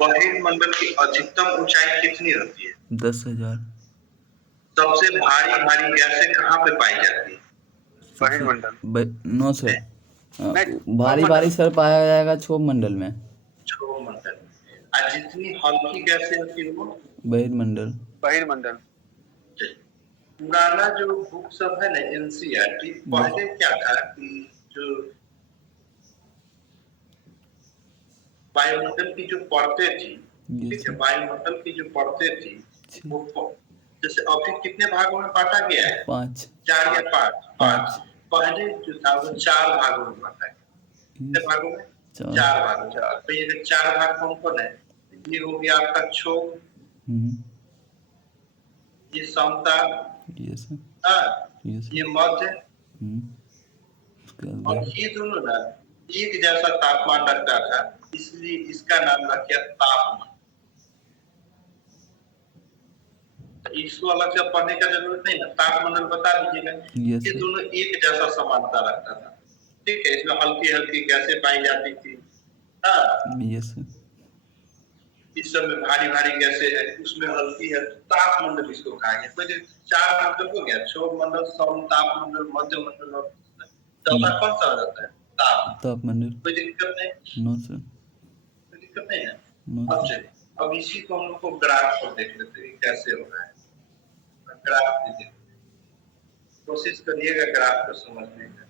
बहिर्मंडल की अधिकतम ऊंचाई कितनी होती है? 10,000। सबसे भारी भारी गैसें कहाँ पे पाई जाती है? बहिर्मंडल 9 सर। नहीं, भारी भारी सर पाया जाएगा क्षोभ मंडल में। क्षोभ मंडल में। और जितनी हल्की गैसें होती है वो बहिर्मंडल। बहिर्मंडल पुराना जो बुक सब है ना एनसीईआरटी, पहले क्या था कि जो वायुमंडल की जो परतें थी, ठीक है, वायुमंडल की जो परतें थी वो जैसे अभी कितने भागों में बांटा गया है? 5। 4 या 5? पहले जो था वो 4 भागों में बांटा गया। कितने भागों में? 4 भागों में। तो ये जो 4 भाग कौन-कौन है? ये हो गया आपका क्षोभ, ये समता, ये मध्य, और ये दोनों ना एक जैसा तापमान रखता था, इसलिए इसका नाम रख दिया तापमान। इसको अलग से पढ़ने का जरूरत नहीं ना, तापमंडल बता दीजिएगा। ये दोनों एक जैसा समानता रखता था, ठीक है। इसमें हल्की हल्की गैसें पाई जाती थी। इस सब में भारी भारी गैसें है, उसमें हल्की है। तापमंडल इसको कहा गया। तो 4 मंडल हो गया, क्षोभ मंडल, समताप मध्य मंडल, और चौथा कौन सा रहता है? तापमंडल। कोई दिक्कत नहीं? No sir. कोई दिक्कत नहीं है। अब चलिए, अब इसी को हम लोग को ग्राफ पर देख लेते हैं कैसे हो रहा है। ग्राफ भी देखते हैं, कोशिश करिएगा ग्राफ को समझने का।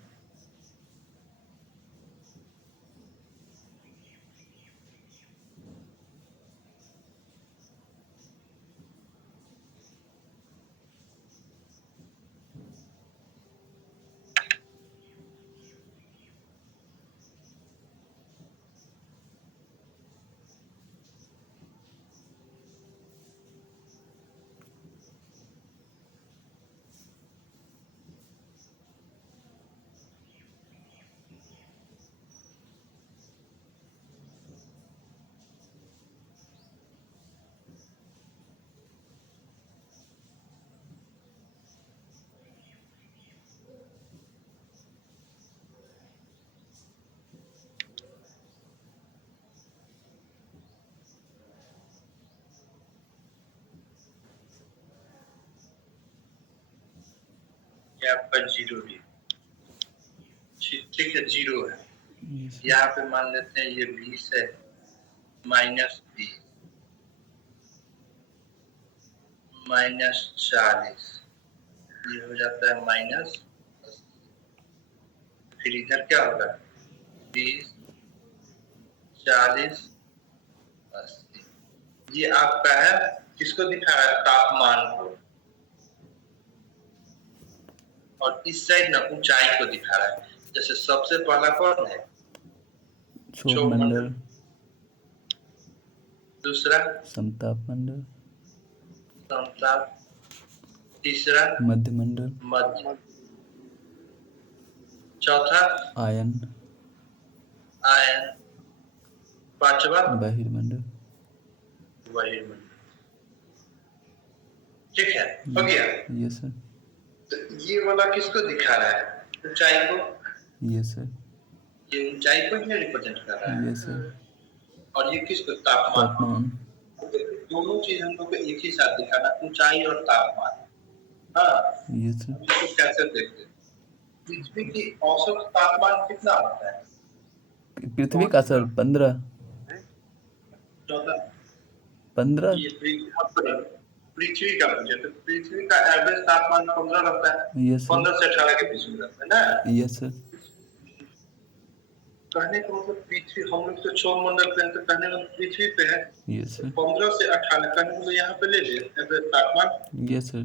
ये आपका 0 है, ठीक है, 0 है। यहाँ पे मान लेते हैं ये 20 है, -20, -40, ये हो जाता है -80। फिर इधर क्या होगा? 20, 40, 80। ये आपका है, किसको दिखा रहा है? तापमान को। और इस साइड ना ऊंचाई को दिखा रहा है। जैसे सबसे पहला कौन है? क्षोभ मंडल। दूसरा समताप मंडल। समताप। तीसरा मध्य मंडल। मध्य। चौथा आयन। आयन। पांचवा बहिर्मंडल। बहिर्मंडल। ठीक है, हो गया। Yes sir. तो ये वाला किसको दिखा रहा है? ऊंचाई को। Yes sir. ये ऊंचाई को ही रिप्रेजेंट कर रहा है। Yes sir. और ये किसको? तापमान। दोनों चीज हम लोग को एक ही साथ दिखाना, ऊंचाई और तापमान। हाँ, यस सर। इसको कैसे देखते हैं? पृथ्वी की औसत तापमान कितना होता है? पृथ्वी का सर 15। 15। ये पृथ्वी का पूछे तो पृथ्वी का एवरेज तापमान 15 रहता है। Yes sir. 15 से 18 के बीच में रहता है ना? Yes sir. कहने का मतलब पृथ्वी, हम लोग तो क्षोभ मंडल पे हैं, तो कहने का पृथ्वी पे है। Yes sir. 15 से 18 कहने को यहाँ पे ले लिए एवरेज तापमान। Yes sir.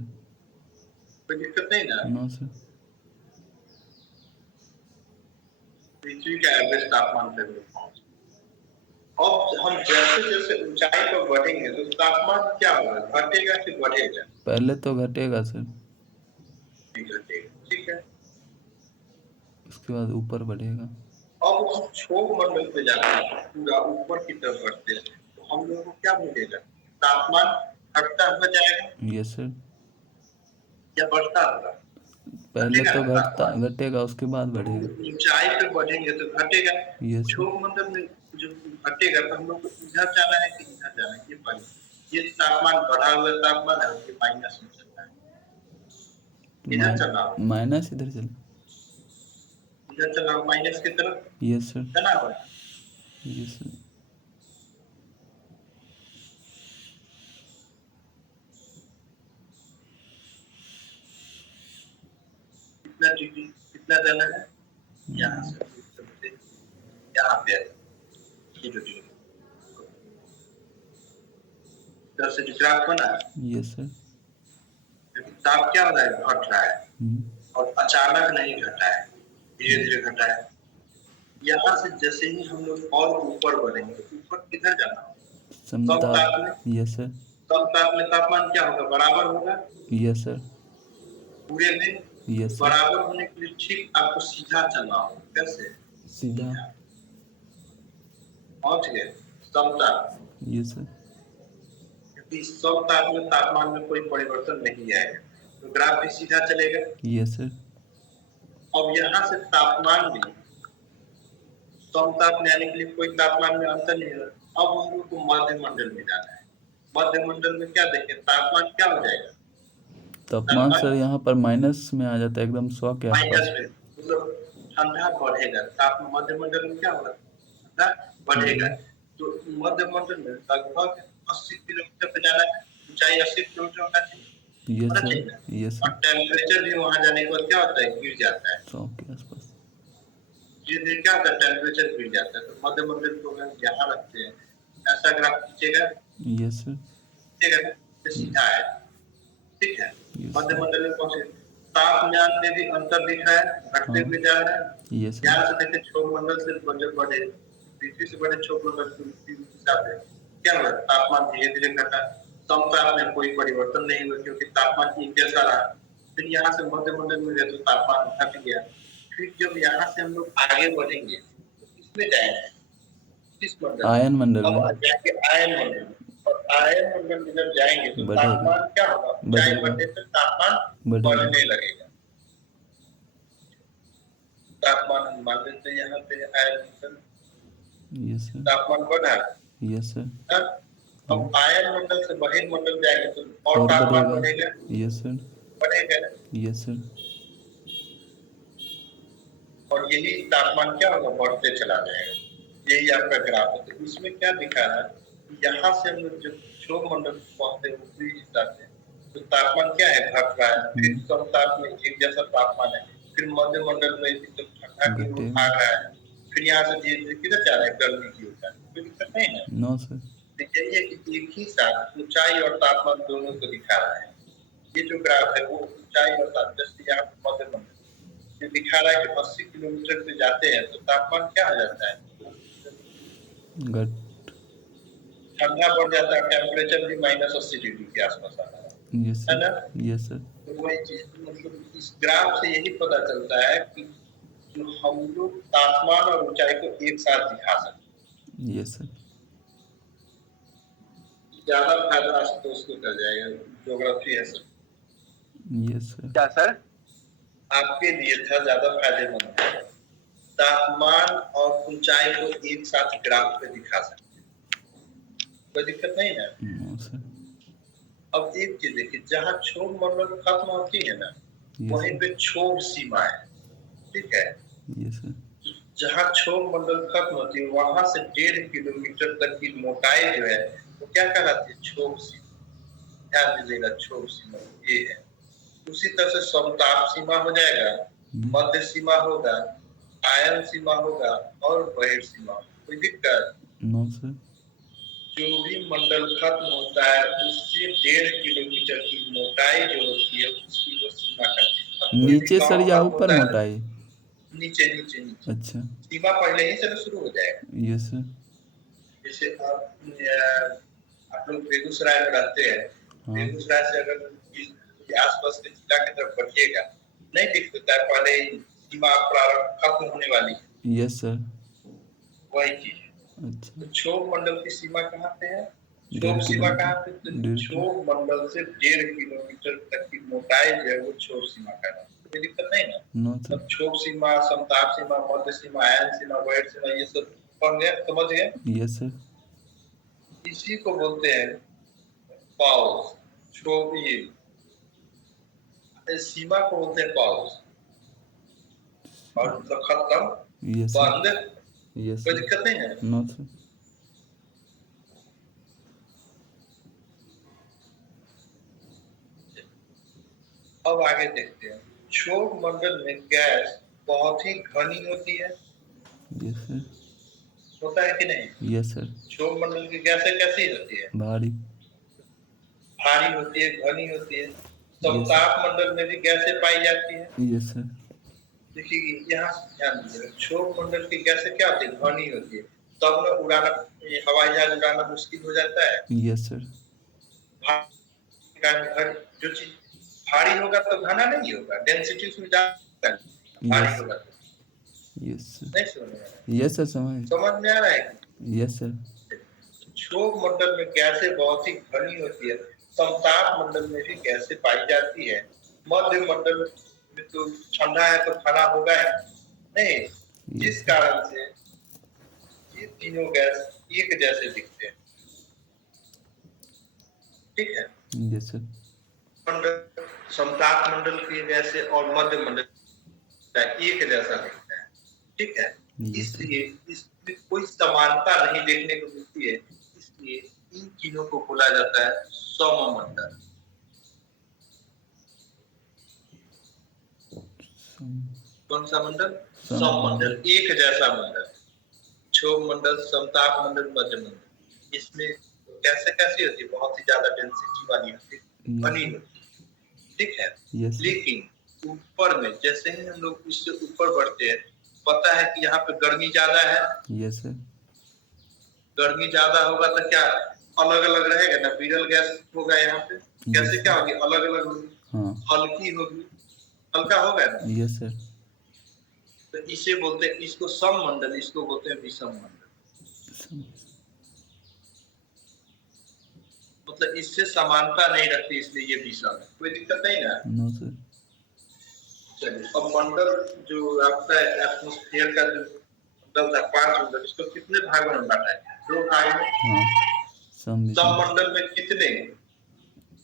कोई दिक्कत नहीं ना? No sir. पृथ्वी का एवरेज तापमान पे पहुंच। अब हम जैसे जैसे ऊंचाई पर बढ़ेंगे तो तापमान क्या होगा? घटेगा कि बढ़ेगा? पहले तो घटेगा सर। ठीक है। उसके बाद ऊपर बढ़ेगा। अब हम क्षोभ मंडल पे जाते हैं, पूरा ऊपर की तरफ बढ़ते हैं, तो हम लोगों को क्या मिलेगा? तापमान घटता हुआ जाएगा। Yes sir. या बढ़ता होगा? पहले तो घटेगा, उसके बाद बढ़ेगा। ऊंचाई पे बढ़ेंगे तो घटेगा। Yes sir. क्षोभ मंडल में जो घटेगा तो हम लोग को इधर जाना है कि इधर जाना है, ये पहले ये तापमान बढ़ा हुआ तापमान है उसके माइनस में चलता है, इधर चला हुआ माइनस इधर चल इधर चला हुआ माइनस की तरफ यस सर चला हुआ है। यस सर कितना डिग्री कितना जाना है यहाँ से यहाँ पे ये जो डिग्री इधर से जो ग्राफ बना यस सर ताप क्या हो रहा है घट रहा है और अचानक नहीं घटा है, धीरे धीरे घटा है। यहाँ से जैसे ही हम लोग और ऊपर बढ़ेंगे ऊपर किधर जाना होगा समताप यस सर समताप में तापमान क्या होगा बराबर होगा यस सर पूरे में यस सर बराबर होने के लिए ठीक आपको सीधा चलना होगा, कैसे सीधा पहुंच गए समताप, यस सर क्योंकि समताप में तापमान में कोई परिवर्तन नहीं आएगा तो ग्राफ भी सीधा चलेगा। यस सर अब यहाँ से तापमान भी समताप में आने के लिए कोई तापमान में अंतर नहीं है। अब हम लोग को मध्य मंडल में जाना है, मध्य मंडल में क्या देखें तापमान क्या हो जाएगा तापमान सर यहाँ पर माइनस में आ जाता है एकदम 100 के माइनस आसपास में, मतलब ठंडा बढ़ेगा तापमान मध्य मंडल में क्या होगा ठंडा बढ़ेगा। तो मध्य मंडल में लगभग 80 किलोमीटर पे जाना है, ऊंचाई 80 किलोमीटर होना चाहिए यस होना सर चाहिए यस और सर टेम्परेचर भी वहां जाने के बाद क्या होता है गिर जाता है, 100 के आसपास धीरे क्या होता है टेम्परेचर गिर जाता है। तो मध्य मंडल को हम यहाँ रखते हैं, ऐसा ग्राफ खींचेगा यस सर ठीक है तो सीधा है ठीक है। मध्य मंडल में पहुंचे तापमान में भी अंतर दिख रहा है घटते हुए जा रहा है। यस सर ध्यान से देखें क्षोभ मंडल से बड़े पृथ्वी से बड़े क्षोभ मंडल के हिसाब से क्या हुआ तापमान धीरे धीरे घटा, समताप में कोई परिवर्तन नहीं हुआ क्योंकि तापमान एक जैसा रहा। फिर यहाँ से मध्य मंडल में गए तो तापमान घट गया। फिर जब यहाँ से हम लोग आगे बढ़ेंगे तो किसमें जाएंगे किस मंडल आयन मंडल में अब जाके आयन मंडल में, और आयन मंडल में जब जाएंगे तो बढ़ेगा। तापमान क्या होगा ऊंचाई बढ़ने से तापमान बढ़ने लगेगा। तापमान हम मान लेते हैं यहाँ पे आयन मंडल यस सर तापमान बढ़ा यस सर अब आयन मंडल से बहिर्मंडल जाएंगे तो और और तापमान बढ़ेगा बढ़ेगा यस सर बढ़ेगा यस सर और यही तापमान क्या होगा बढ़ते चला जाएगा। यही आपका ग्राफ है। तो इसमें क्या दिखा रहा है यहाँ से हम लोग जब क्षोभ मंडल पहुंचते हैं ऊपरी हिस्सा से तो तापमान क्या है घट रहा है, फिर समताप में एक जैसा तापमान है, फिर मध्य मंडल में एकदम ठंडा की ओर भाग रहा है, फिर यहाँ से धीरे धीरे किधर जा रहा है गर्मी की ओर, कोई दिक्कत नहीं है नो सर। यही है कि एक ही साथ ऊंचाई और तापमान दोनों को दिखा रहा है। ये जो ग्राफ है वो ऊंचाई और तापमान जैसे यहाँ मध्य मंडल ये दिखा रहा है कि 80 किलोमीटर पे जाते हैं तो तापमान क्या हो जाता है ठंडा बढ़ जाता है, टेम्परेचर भी -80 डिग्री के आसपास आता है यस है ना। यस सर तो वही चीज मतलब इस ग्राफ से यही पता चलता है कि जो हम लोग तापमान और ऊंचाई को एक साथ दिखा सकते हैं। यस सर ज्यादा फायदा तो उसको कर जाएगा ज्योग्राफी है सर। यस सर क्या सर आपके लिए था ज्यादा फायदेमंद है तापमान और ऊंचाई को एक साथ ग्राफ पे दिखा सकते हैं, कोई दिक्कत नहीं है। नो सर अब एक चीज देखिए जहाँ क्षोभ मंडल खत्म होती है ना वहीं पे क्षोभ सीमा है ठीक है। यस सर जहाँ क्षोभ मंडल खत्म होती है वहां से 1.5 किलोमीटर तक की मोटाई जो है वो क्या कहलाती है क्षोभ सीमा। ध्यान दीजिएगा क्षोभ सीमा ये है। उसी तरह से समताप सीमा हो जाएगा, मध्य सीमा होगा, आयन सीमा होगा और बहिर्सीमा। कोई दिक्कत नो सर। जो भी मंडल खत्म होता है उससे 1.5 किलोमीटर की मोटाई जो होती है उसकी वो सीमा कहते हैं। नीचे सर या ऊपर मोटाई नीचे नीचे नीचे अच्छा सीमा पहले ही से तो शुरू हो जाएगा। यस सर जैसे आप लोग बेगूसराय में रहते हैं बेगूसराय से अगर आसपास के जिला की तरफ बढ़िएगा नहीं दिख सकता है पहले सीमा प्रारंभ खत्म होने वाली है। यस सर वही चीज अच्छा तो क्षोभ मंडल की सीमा कहाँ पे है क्षोभ सीमा कहाँ पे तो क्षोभ मंडल से 1.5 किलोमीटर तक की मोटाई जो है वो क्षोभ सीमा का है। कोई दिक्कत नहीं ना। नो सर क्षोभ सीमा समताप सीमा मध्य सीमा आयन सीमा बहिर्सीमा ये सब समझ गए? Yes sir. इसी को बोलते हैं पाउस। ये सीमा को बोलते हैं पाउस। और मतलब खत्म, यस सर। बंद, यस कोई सर। दिक्कत नहीं है। No sir. अब आगे देखते हैं। क्षोभ मंडल में गैस बहुत ही घनी होती है, यस सर। होता है कि नहीं? Yes sir. क्षोभ मंडल की गैसें कैसी होती है? भारी। भारी होती है, घनी होती है। यस समताप मंडल में भी गैसें पाई जाती है। Yes sir. देखिए यहाँ ध्यान दीजिएगा, क्षोभ मंडल की गैसें क्या होती है? घनी होती है, तब में उड़ाना, हवाई जहाज उड़ाना मुश्किल हो जाता है। Yes sir. जो चीज भारी होगा तो घना नहीं होगा, डेंसिटी उसमें ज्यादा है, भारी यस। होगा तो। Yes sir. नहीं समझ में आ रहा है? यस सर समझ में आ रहा है? Yes sir. क्षोभ मंडल में गैसें बहुत ही घनी होती है, समताप मंडल में भी गैसें पाई जाती है। मध्य मंडल में तो ठंडा है तो घना होगा नहीं, जिस कारण से ये तीनों गैस एक जैसे दिखते हैं। ठीक है? Yes sir. मंडल, समताप मंडल की गैसें और मध्य मंडल एक जैसा दिखता है। ठीक है? इसलिए इसमें कोई समानता नहीं देखने को मिलती है, इसलिए इन तीनों को बोला जाता है सममंडल। कौन सा मंडल? सममंडल, एक जैसा मंडल। क्षोभ मंडल, समताप मंडल, मध्य मंडल। इसमें कैसे कैसी होती है? बहुत ही ज्यादा डेंसिटी वाली होती है, बनी होती है। ठीक है? लेकिन ऊपर में जैसे ही हम लोग इससे ऊपर बढ़ते हैं, पता है कि यहाँ पे गर्मी ज्यादा है। Yes sir. गर्मी ज्यादा होगा तो क्या अलग अलग रहेगा ना, विरल गैस होगा यहाँ पे। कैसे क्या होगी? अलग अलग होगी। हाँ। हल्की होगी, हल्का होगा ना। Yes sir. तो इसे बोलते हैं, इसको सम मंडल, इसको बोलते हैं विषम मंडल। मतलब इससे समानता नहीं रखती, इसलिए ये विषम है। कोई दिक्कत नहीं ना? No sir. चलिए, अब मंडल जो आपका एटमॉस्फेयर का जो मंडल था, 5 मंडल, इसको कितने भागों में बांटा है? 2 भाग में। हाँ। सम मंडल में कितने?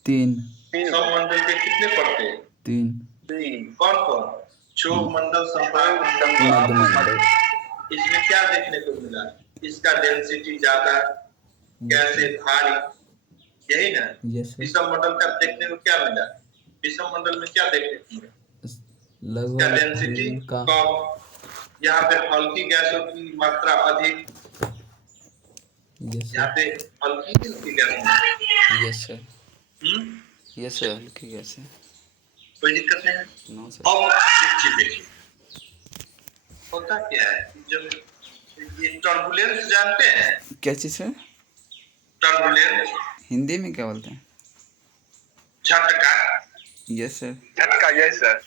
3। सम मंडल के कितने पड़ते हैं? 3। कौन कौन? क्षोभ मंडल, समताप मंडल, मध्य मंडल। इसमें क्या देखने को मिला? इसका डेंसिटी ज्यादा, कैसे भारी, यही ना? विषम मंडल का देखने को क्या मिला? विषम मंडल में क्या देखने को मिला? लगभग डेंसिटी कम, यहाँ पे हल्की गैसों की मात्रा अधिक, यहाँ पे हल्की gas. Yes sir. Yes sir, हल्की गैस है। कोई दिक्कत नहीं है। No sir. अब एक चीज देखिए, होता क्या है, जब ये टर्बुलेंस जानते हैं? क्या चीज है? टर्बुलेंस हिंदी में क्या बोलते हैं? झटका। Yes sir. झटका, यस सर।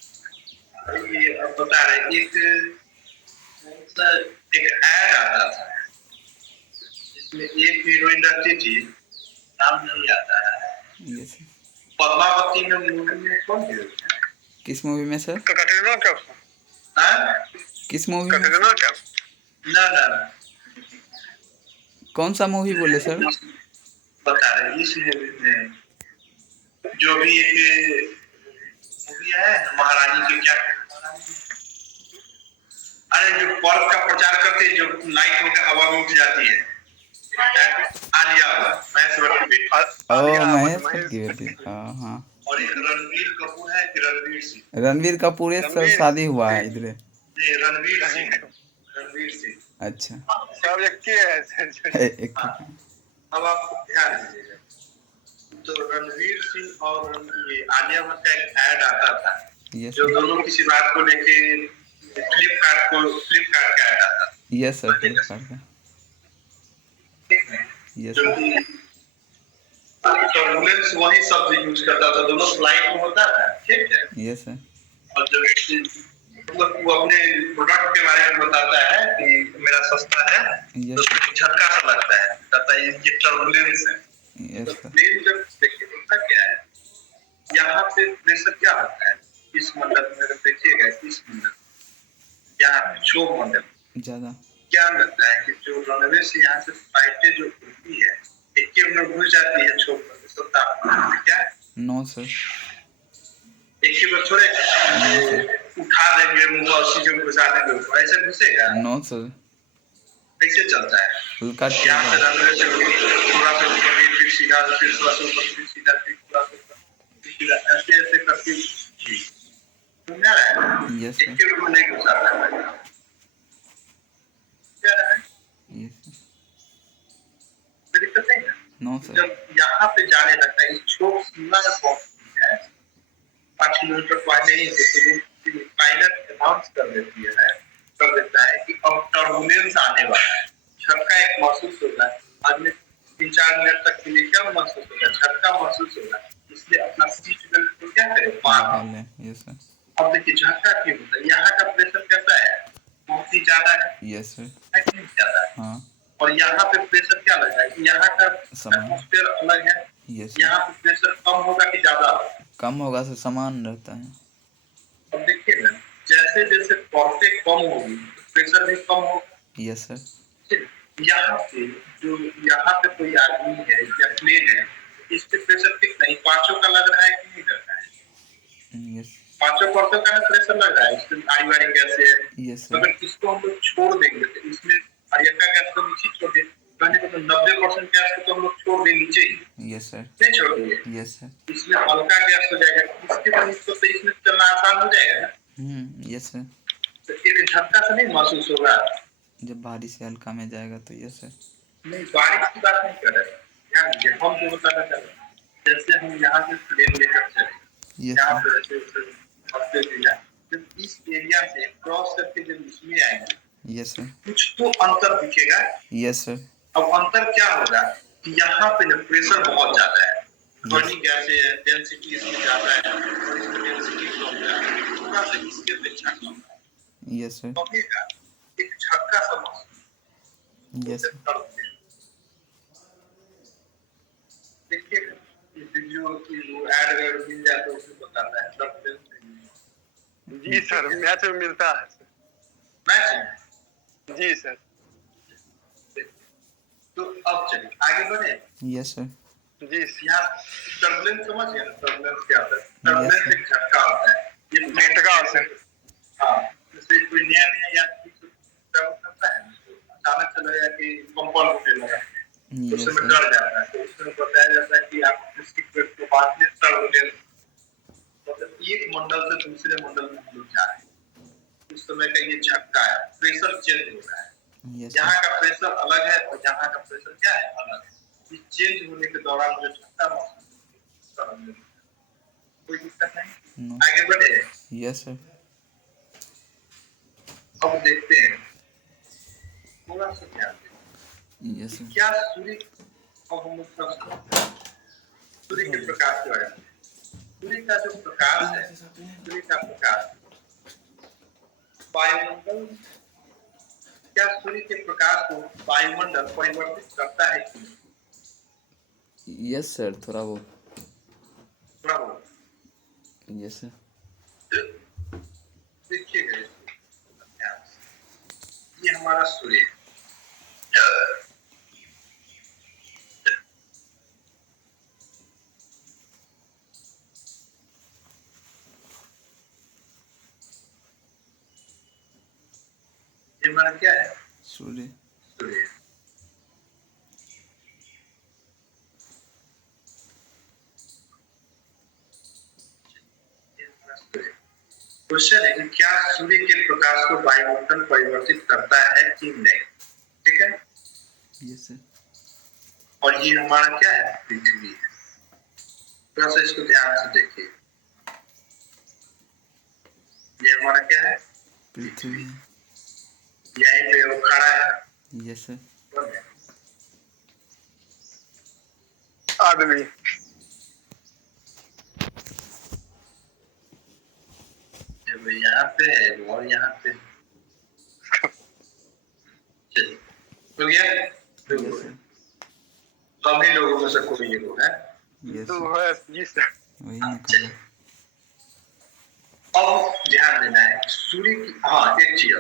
ये अब बता रहे, एक ऐड आता था, जिसमें एक हीरोइन रहती थी, नाम नहीं आता है। Yes sir. पद्मावती में मूवी में कौन हीरो है? किस मूवी में सर? कटरीना कैफ। हाँ? किस मूवी में? कटरीना कैफ। ना। कौन सा मूवी बोले सर? बता रहे, इस मूवी में जो भी एक मूवी है महारानी के, क्या, अरे जो पर्व का प्रचार करते हैं, जो लाइट होकर हवा में उठ जाती है, आलिया महेश्वर की बेटी। महेश्वर की बेटी। हाँ। और एक रणवीर कपूर है कि रणवीर सिंह? रणवीर कपूर से शादी हुआ है इधर। नहीं, रणवीर सिंह। अच्छा। सब एक ही है। एक। अब आप ध्यान दीजिएगा, तो रणवीर सिंह और ये आलिया भट्ट का एक ऐड आता था, जो दोनों किसी बात को लेके फ्लिपकार्ट का ऐड आता था। यस सर, फ्लिपकार्ट का। Yes sir. टर्बुलेंस वही शब्द यूज करता था, दोनों फ्लाइट में होता था। ठीक है? Yes sir. और जब मतलब वो अपने प्रोडक्ट के बारे में बताता है कि मेरा सस्ता है, तो झटका सा लगता है, कहता है ये टर्बुलेंस है। Yes sir. प्लेन जब देखिए होता क्या है, यहाँ पे प्रेशर क्या होता है, इस मंडल में देखिएगा, इस मंडल, यहाँ पे क्षोभ मंडल ज्यादा, क्या लगता है कि जो रनवे से यहाँ से फ्लाइटें जो उड़ती है एक के में घुस जाती है छोड़ तो तापमान में क्या नो सर, एक के में थोड़े उठा देंगे मुंह ऑक्सीजन घुसा देंगे ऐसे घुसेगा नो सर, कैसे चलता है हल्का यहाँ से टेढ़ा। रनवे से थोड़ा सा ऊपर गई फिर सीधा फिर थोड़ा सा ऊपर फिर सीधा फिर थोड़ा सा ऊपर फिर सीधा ऐसे ऐसे करके जी समझ रहा है यस एक के में नहीं घुसाता है क्या है यस दिक्कत नहीं है नो सर, जब यहाँ पे जाने लगता है छोट सीमा में पहुंचती है 5 किलोमीटर पहले ही तो पायलट अनाउंस कर देती है कर देता है कि अब टर्बुलेंस आने वाला है झटका एक महसूस होगा आदमी 3-4 मिनट तक के लिए क्या महसूस होगा झटका महसूस होगा इसलिए अपना सीट बेल्ट को क्या करे बांध यस सर, अब देखिए झटका क्यों होता है यहाँ का प्रेशर कैसा है बहुत ही ज्यादा है यस सर, कितनी ज्यादा है हाँ और यहाँ पे प्रेशर क्या लगा है यहाँ का समान, एटमॉस्फेयर अलग है यस यहाँ पे प्रेशर कम होगा कि ज्यादा होगा कम होगा सर, समान रहता है। अब देखिए ना जैसे जैसे परतें कम होगी प्रेशर भी कम होगा यस सर, यहाँ पे जो यहाँ पे कोई आदमी है या प्लेन है इस पे प्रेशर कितना ही 5 का लग रहा है कि नहीं लग रहा है यस 5% का प्रेशर लग रहा है इसमें भारी भारी गैस है यस सर, अगर इसको हम लोग छोड़ देंगे तो इसमें अरियका गैस को नीचे छोड़ दें कहने को तो 90% गैस को तो हम लोग छोड़ दें नीचे ही यस सर, नहीं छोड़ देंगे यस सर, इसमें हल्का गैस हो जाएगा इसके बाद इसको तो इसमें चलना आसान हो जाएगा ना यस सर, तो एक झटका से नहीं महसूस होगा जब भारी से हल्का में जाएगा तो यस सर, नहीं बारिश की बात नहीं कर रहे ध्यान दीजिए हम जो बताना चाह रहे हैं जैसे हम यहाँ से प्लेन लेकर चले यस यहाँ सर, पे ऐसे हफ्ते दिया जब इस एरिया से क्रॉस करके जब इसमें आएंगे यस सर, कुछ तो अंतर दिखेगा यस सर, अब अंतर क्या होगा कि यहाँ पे ना प्रेशर बहुत ज्यादा है बड़ी गैस है डेंसिटी इसमें ज्यादा है और इसमें डेंसिटी कम है थोड़ा सा इसके अपेक्षा कम है यस सर, कमेगा एक झटका सा महसूस यस सर, देखिए वीडियो की वो ऐड अगर मिल जाए तो उसमें बताता है सब जी सर मैच में मिलता है मैच जी सर तो अब चलिए आगे बढ़े यस सर, जी यहाँ टर्बुलेंस समझ गए टर्बुलेंस क्या होता है टर्बुलेंस एक झटका होता है ये झटका होता है हाँ जैसे कोई नया नया यात्री ट्रैवल करता है तो अचानक चला गया कि कंपाउंड होने लगा तो यस उसमें सर, डर जाता है तो उसमें बताया जाता है कि आप सीट बेल्ट को बांधने टर्बुलेंस मतलब एक मंडल से दूसरे मंडल में हम लोग जा रहे हैं उस समय का ये झटका है प्रेशर चेंज हो रहा है यस यहाँ सर, का प्रेशर अलग है और यहाँ का प्रेशर क्या है अलग है इस चेंज होने के दौरान जो झटका महसूस होता है कोई दिक्कत नहीं नो आगे बढ़े यस सर, अब देखते हैं थोड़ा सा ध्यान दें यस सर, क्या सूर्य अब हम लोग प्रश्न सूर्य के प्रकाश के बारे में सूर्य का जो प्रकाश है सूर्य का प्रकाश वायुमंडल क्या सूर्य के प्रकाश को वायुमंडल परिवर्तित करता है कि यस सर, थोड़ा बहुत थोड़ा बहुत यस सर, देखिएगा ये हमारा सूर्य है ये हमारा क्या है सूर्य, सूर्य क्वेश्चन है कि क्या सूर्य के प्रकाश को वायुमंडल परिवर्तित करता है कि नहीं ठीक है यस सर, और ये हमारा क्या है पृथ्वी है थोड़ा सा इसको ध्यान से देखिए ये हमारा क्या है पृथ्वी, यहीं पे वो खड़ा है यस सर, आदमी जब यहाँ पे है और यहाँ पे चलिए हो गया यस सर, सभी लोगों में से कोई एक है यस तो सर, है जी सर वही मैं चलिए कहूँ। अब ध्यान देना है सूर्य की हाँ एक चीज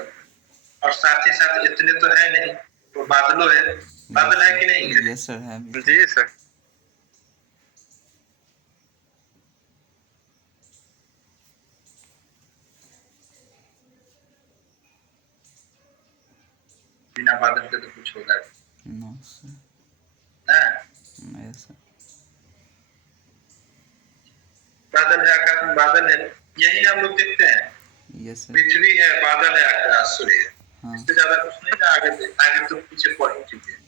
और साथ ही साथ इतने तो है नहीं, तो बादलों है, बादल है कि नहीं है? यस सर है अभी तो। जी सर। बिना बादल के तो कुछ होगा नो सर, नहीं। Yes sir. बादल है, आकाश में बादल है, यही हम लोग देखते हैं। Yes sir. पृथ्वी है, बादल है, आकाश, सूर्य है, हाँ इससे ज्यादा कुछ नहीं है। आगे तो पीछे पड़ ही चुके हैं।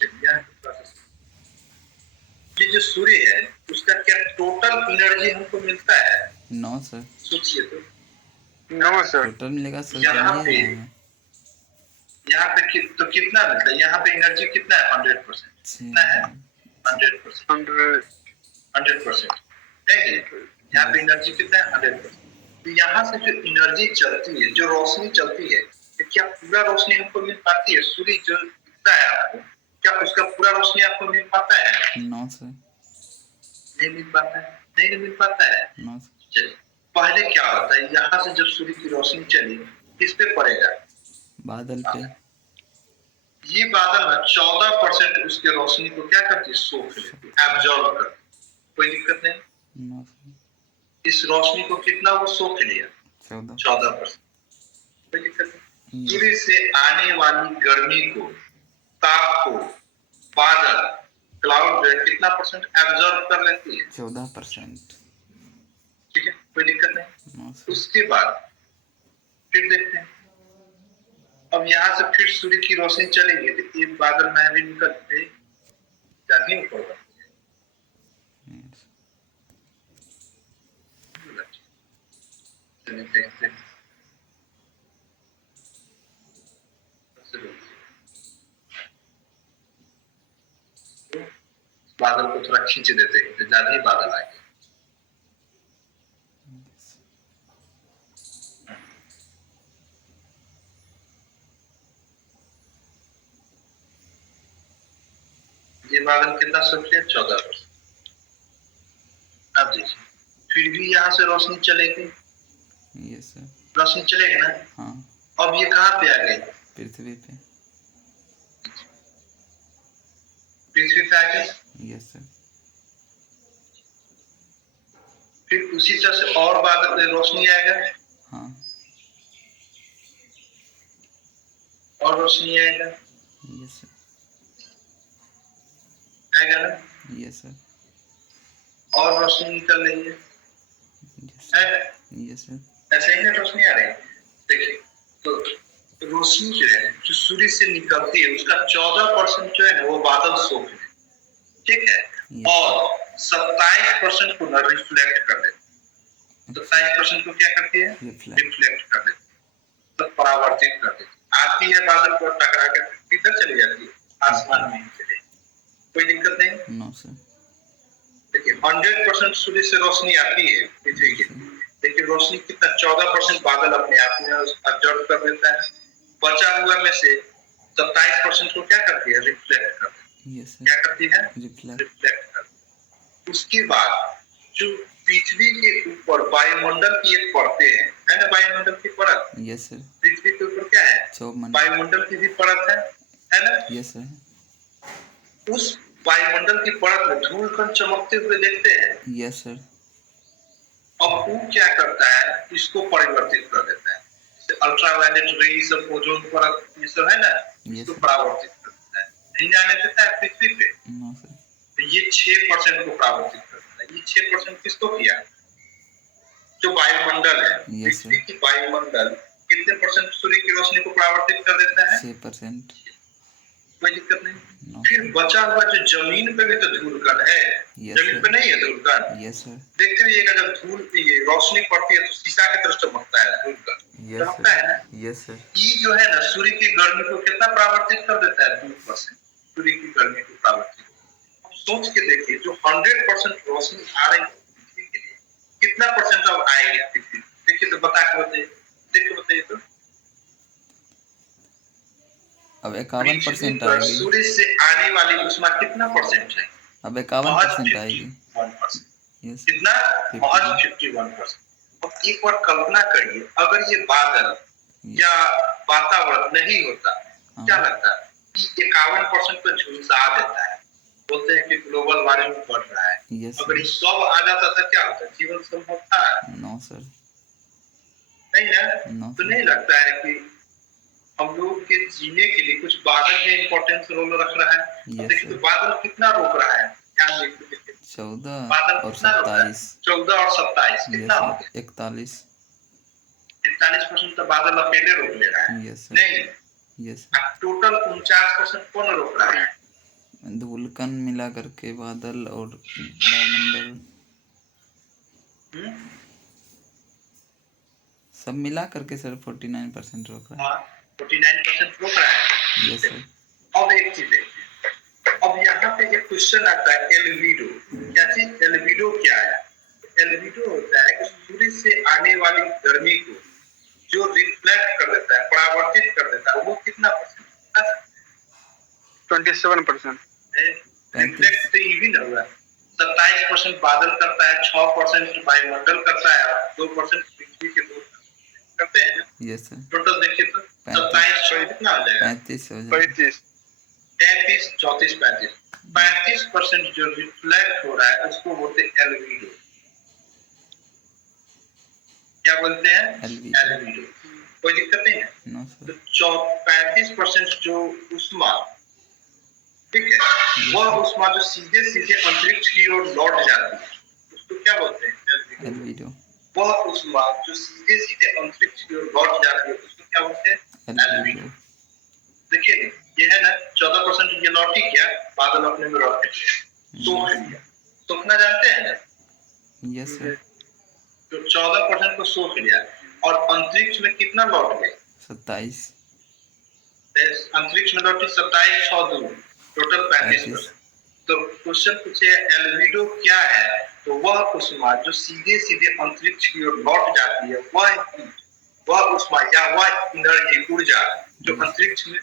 चलिए आगे थोड़ा सा। ये जो सूर्य है उसका क्या टोटल एनर्जी हमको मिलता है? नो सर, सोचिए तो। No sir. टोटल मिलेगा सर, यहाँ चलिए पे रहा है यहाँ पे तो कितना मिलता है? यहाँ पे एनर्जी कितना है? 100%। कितना है? 100%। 100% है जी। यहाँ पे एनर्जी कितना है? 100%। तो यहाँ से जो एनर्जी चलती है, जो रोशनी चलती है, तो क्या पूरा रोशनी हमको मिल पाती है? सूर्य जो दिखता है आपको, क्या उसका पूरा रोशनी आपको मिल पाता है? नो सर, नहीं मिल पाता है, नहीं मिल पाता है। No sir. चलिए, पहले क्या होता है, यहाँ से जब सूर्य की रोशनी चली, किस पे पड़ेगा? बादल पे। ये बादल ना 14% उसके रोशनी को क्या करती है? सोख लेती है, एब्जॉर्ब करती है। कोई दिक्कत नहीं। No sir. इस रोशनी को कितना वो सोख लिया? 14%। 14%। कोई दिक्कत नहीं। सूर्य से आने वाली गर्मी को, ताप को, बादल, क्लाउड जो है कितना परसेंट एब्जॉर्ब कर लेती है? 14%। ठीक है, कोई दिक्कत नहीं। No sir. उसके बाद फिर देखते हैं, अब यहाँ से फिर सूर्य की रोशनी चलेगी तो ये बादल में भी निकलते जाती है ऊपर। यस। चलिए देखते हैं। बादल को थोड़ा खींच देते हैं तो ज्यादा ही बादल आएंगे। ये बादल कितना सोख लिया? 14%। अब देखिए, फिर भी यहाँ से रोशनी चलेगी, यस सर। रोशनी चलेगी ना। हाँ, अब ये कहाँ पे आ गई? पृथ्वी पे। पृथ्वी पे आ गई। Yes sir. फिर उसी तरह से और बादल में रोशनी आएगा, हाँ, और रोशनी आएगा, यस सर। आएगा ना, यस सर। और रोशनी निकल रही है, यस सर। है? Yes sir. ऐसे ही ना रोशनी आ रही है। देखिए, तो रोशनी जो है जो सूर्य से निकलती है उसका 14% जो है ना वो बादल सोख ले, ठीक है, और 27% को ना रिफ्लेक्ट कर देते। 27% को क्या करती है? रिफ्लेक्ट कर देती, तो परावर्तित कर देती। आती है बादल को टकरा के किधर चली जाती है? आसमान में चली। कोई दिक्कत नहीं। No sir. देखिए 100% सूर्य से रोशनी आती है पृथ्वी की, लेकिन रोशनी कितना? 14% बादल अपने आप में अब्जॉर्ब कर देता है। बचा हुआ में से 27% को क्या करती है? रिफ्लेक्ट कर देती है। Yes sir. क्या करती है? रिफ्लेक्ट कर। उसके बाद जो पृथ्वी के ऊपर वायुमंडल की एक परतें हैं, है ना, वायुमंडल की परत। Yes sir. पृथ्वी के ऊपर क्या है? वायुमंडल की भी परत है ना। Yes sir. उस वायुमंडल की परत में धूल कण चमकते हुए देखते हैं। Yes sir. अब वो क्या करता है? इसको परिवर्तित कर देता है। जैसे अल्ट्रावायलेट रेज, ओजोन परत, ये सब है ना, इसको परावर्तित कर देता है। नहीं जाने देता है पृथ्वी पे। No sir. तो ये 6% को परावर्तित कर देता है। ये 6% किसको किया? जो वायुमंडल है, पृथ्वी की वायुमंडल कितने परसेंट सूर्य की रोशनी को परावर्तित कर देता है? 6%। कोई दिक्कत नहीं। फिर बचा हुआ जो जमीन पे भी तो धूल कण है, जमीन पे नहीं है धूल कण? Yes sir. देखते रहिएगा, जब धूल ये रोशनी पड़ती है तो शीशा की तरह चमकता है धूल कण, चमकता है ना। Yes sir. ये जो है ना सूर्य की गर्मी को कितना परावर्तित कर देता है? 2%। सूर्य की गर्मी को परावर्तित। सोच के देखिए, जो 100% रोशनी आ रही है पृथ्वी के लिए, कितना परसेंट अब आएगी पृथ्वी? देखिए तो बता के बताइए, देख के बताइए तो। अब 51% आएगी। सूर्य से आने वाली ऊष्मा कितना परसेंट है? अब 51% आएगी। 51%। यस। कितना? महज 51%। अब एक बार कल्पना करिए, अगर ये बादल या वातावरण नहीं होता, हाँ। क्या लगता है? 51% पर झुलसा देता है। बोलते हैं कि ग्लोबल वार्मिंग बढ़ रहा है। यस अगर ये सर। सब आ जाता तो क्या होता? जीवन संभव था? No sir. नहीं ना? नो तो सर। नहीं लगता है कि हम लोग के जीने के लिए कुछ बादल भी इम्पोर्टेंस रोल रख रहा है? अब यस देखिए तो सर। बादल कितना रोक रहा है, ध्यान देखिए 14 बादल और कितना रोक रहा है? 27। 14 और 27 यस कितना हो सर। गया? 41। 41% तो बादल अकेले रोक ले रहा है। Yes sir. नहीं, यस सर। टोटल 49% कौन रोक रहा है? धूलकण मिला करके बादल और वायुमंडल हम्म? सब मिला करके सर 49% रोक रहा है। हाँ, 49% रोक रहा है। Yes sir. अब एक चीज देखिए, अब यहाँ पे एक क्वेश्चन आता है एल्बिडो। क्या चीज? एल्बिडो क्या है? एल्बिडो होता है कि सूर्य से आने वाली गर्मी को जो रिफ्लेक्ट कर देता है, परावर्तित कर देता है, वो कितना परसेंट? 27%। रिफ्लेक्ट तो ये भी ना हुआ। 27% बादल करता है, 6% वायुमंडल करता है और 2% पृथ्वी के लोग करते हैं ना। Yes sir. टोटल देखिए तो 27 कितना हो जाएगा? 35 हो जाएगा। 35। 33, 34, 35। 35% जो रिफ्लेक्ट हो रहा है उसको बोलते हैं एल्बिडो। क्या बोलते हैं? एल्बिडो। एल्बिडो। कोई दिक्कत नहीं है। No sir. तो 35% जो उष्मा, ठीक है, वह उष्मा जो सीधे सीधे अंतरिक्ष की ओर लौट जाती है उसको क्या बोलते हैं? एल्बिडो। एल्बिडो। वह उष्मा जो सीधे सीधे अंतरिक्ष की ओर लौट जाती है उसको क्या बोलते हैं? एल्बिडो। एल्बिडो। देखिए ये है ना, 14% ये लौटी क्या? बादल अपने में रॉकेट सोख लिया। सोखना जानते हैं ना? Yes sir. तो 14% को सोख लिया और अंतरिक्ष में कितना लौट गए? 27। अंतरिक्ष में लौटी 27, 6 2, टोटल 35%। तो क्वेश्चन पूछे एल्बिडो क्या है? तो वह उष्मा जो सीधे सीधे अंतरिक्ष की ओर लौट जाती है, वह उष्मा या वह एनर्जी, ऊर्जा जो अंतरिक्ष में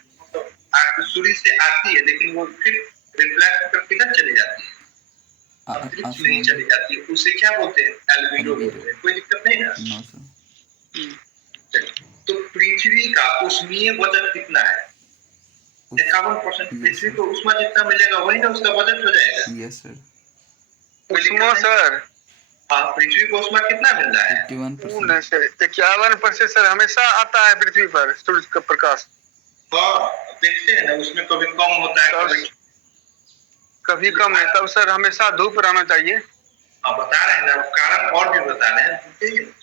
सूर्य से आती है लेकिन वो फिर रिफ्लेक्ट करके ना चली जाती है, अंतरिक्ष में ही चली जाती है, उसे क्या बोलते हैं? एल्बिडो बोलते हैं। कोई दिक्कत नहीं ना? No sir. चलिए, तो पृथ्वी का उष्मीय वजन कितना है? 51%। पृथ्वी को उष्मा जितना मिलेगा वही ना उसका बजट हो जाएगा। Yes sir. उष्मा सर, हाँ, पृथ्वी को उष्मा कितना मिल रहा है? 51%। 51% सर हमेशा आता है पृथ्वी पर सूर्य का प्रकाश। हाँ, देखते हैं ना, उसमें कभी कम होता है, कभी कम है, तब सर हमेशा धूप रहना चाहिए। आप बता रहे हैं ना, कारण और भी बता रहे हैं,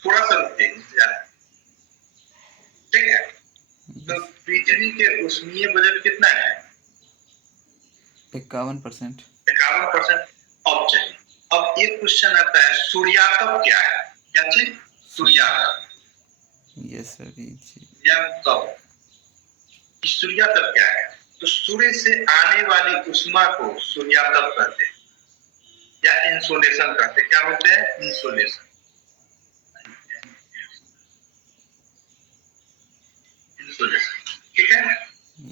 थोड़ा सा रुकिए, ठीक है? तो पृथ्वी के उष्मीय बजट कितना है? 51%। 51%। अब चलिए, अब एक क्वेश्चन आता है, सूर्यातप क्या है? क्या चीज? सूर्यातप। Yes sir. सूर्यातप क्या है? तो सूर्य से आने वाली उष्मा को सूर्यातप कहते हैं या इंसोलेशन कहते हैं। क्या बोलते हैं? इंसोलेशन। ठीक है?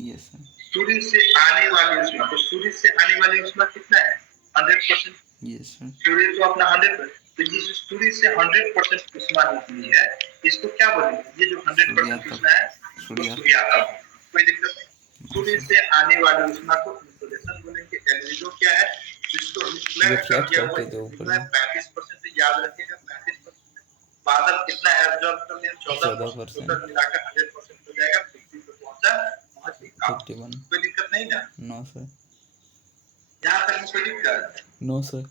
Yes sir. सूर्य से आने वाली उष्मा, तो सूर्य से आने वाली उष्मा कितना है? 100%। Yes sir. सूर्य तो अपना 100%, तो जिस सूर्य से 100% उष्मा निकली है इसको क्या बोलेंगे? ये जो 100% उष्मा है सूर्यातप। कोई दिक्कत नहीं। सूर्य से आने वाली उष्मा को इंसोलेशन बोलेंगे। एल्बिडो क्या है? जिसको रिफ्लेक्ट कर दिया हुआ है 35%। याद रखिएगा 35%। बादल कितना एब्जॉर्ब कर लिया? 14%। टोटल मिलाकर 100% हो जाएगा, पृथ्वी पे पहुंचा 51। कोई दिक्कत नहीं ना? No sir. यहाँ तक कोई दिक्कत? No sir.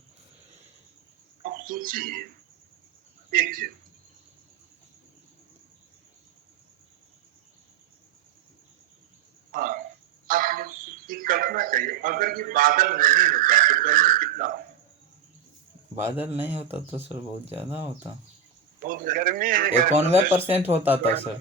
अब सोचिए एक चीज, हाँ, आप लोग कल्पना करिए, अगर ये बादल नहीं होता तो गर्मी कितना होता? बादल नहीं होता तो सर बहुत ज्यादा होता। बहुत गर्मी 91% होता था सर।